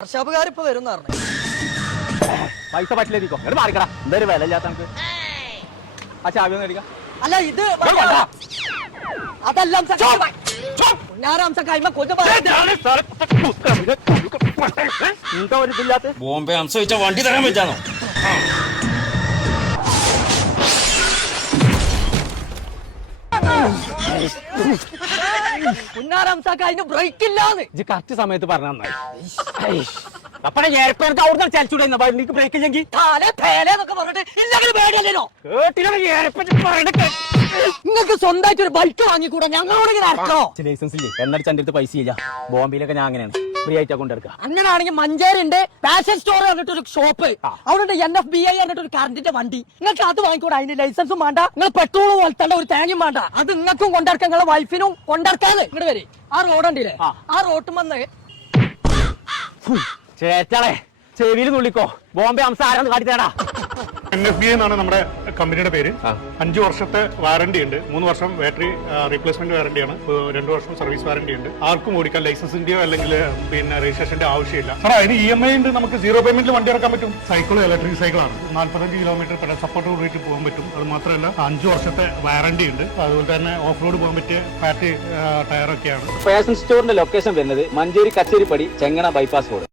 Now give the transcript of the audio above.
വർഷാപ്പുകാരിപ്പോ വരും പറഞ്ഞു. പൈസ പറ്റില്ലേക്കോ മാറിക്കടാ. എന്തായാലും വില ഇല്ലാത്ത നമുക്ക് ആ ചാവി ഒന്ന് എടുക്കാം. അല്ല ഇത് അതെല്ലാം ബോംബെ അംശ വെച്ച വണ്ടി തരാൻ പറ്റാണോ? പുന്നാരംസക്ക് അതിന് ബ്രേക്ക് ഇല്ലാന്ന് ഇജ്ജ് കറക്റ്റ് സമയത്ത് പറഞ്ഞ നന്നായി. അപ്പഴേ ഏർപ്പെടുത്ത അവിടുന്ന് ചലിച്ചൂടെ എനിക്ക് ബ്രേക്ക് ഇല്ലെങ്കിൽ നിങ്ങൾക്ക് സ്വന്തമായിട്ട് ഒരു ബൈക്ക് വാങ്ങിക്കൂടെ? ഞങ്ങളോട് ഇങ്ങനെ ഇറക്കണോ? ലൈസൻസ് ഇല്ലേ എന്നടിച്ച് എന്റെ അടുത്ത് പൈസ ഇല്ല. ബോംബെയിലൊക്കെ ഞാൻ അങ്ങനെയാണ് ഫ്രീ ആയിട്ടാ കൊണ്ടെടുക്കുക. അങ്ങനെയാണെങ്കിൽ മഞ്ചേരി ഉണ്ട് ഫാഷൻ സ്റ്റോർ പറഞ്ഞിട്ട് ഒരു ഷോപ്പ്, അവിടെ NFBI പറഞ്ഞിട്ട് ഒരു കറണ്ടിന്റെ വണ്ടി. നിങ്ങൾക്ക് അത് വാങ്ങിക്കൂടെ? അതിന് ലൈസൻസും വേണ്ട, നിങ്ങൾ പെട്രോളും വളർത്തേണ്ട ഒരു തേങ്ങയും വേണ്ട. അത് നിങ്ങൾക്കും കൊണ്ടിറക്കാം, നിങ്ങളെ വൈഫിനും കൊണ്ടിറക്കാതെ. ഇങ്ങോട്ട് വരെ ആ റോഡുണ്ടല്ലേ, ആ റോട്ടും വന്ന് ചേച്ചാളെ ചെവിയിൽ തുള്ളിക്കോ. ബോംബെ അംശം ആരാന്ന് കാട്ടിത്തേടാ. NFBI എന്നാണ് നമ്മുടെ കമ്പനിയുടെ പേര്. 5 വർഷത്തെ വാറണ്ടി ഉണ്ട്. 3 വർഷം ബാറ്ററി റീപ്ലേസ്മെന്റ് വാറണ്ടിയാണ്. 2 വർഷം സർവീസ് വാറണ്ടി ഉണ്ട്. ആർക്കും ഓടിക്കാൻ ലൈസൻസിന്റെയോ അല്ലെങ്കിൽ പിന്നെ രജിസ്ട്രേഷന്റെ ആവശ്യമില്ല. സാർ അതിന് EMI ഉണ്ട്. നമുക്ക് 0 പേയ്മെന്റിൽ വണ്ടി ഇറക്കാൻ പറ്റും. സൈക്കിൾ ഇലക്ട്രിക് സൈക്കിളാണ്. 45 കിലോമീറ്റർ പെഡൽ സപ്പോർട്ട് കൂടിയിട്ട് പോകാൻ പറ്റും. അത് മാത്രമല്ല 5 വർഷത്തെ വാറണ്ടി ഉണ്ട്. അതുപോലെ തന്നെ ഓഫ് റോഡ് പോകാൻ പറ്റിയ ഫാറ്റ് ടയറൊക്കെയാണ്. ഫാഷൻ സ്റ്റോറിന്റെ ലൊക്കേഷൻ വരുന്നത് മഞ്ചേരി കച്ചേരിപ്പടി ചെങ്ങണ ബൈപ്പാസ് റോഡ്.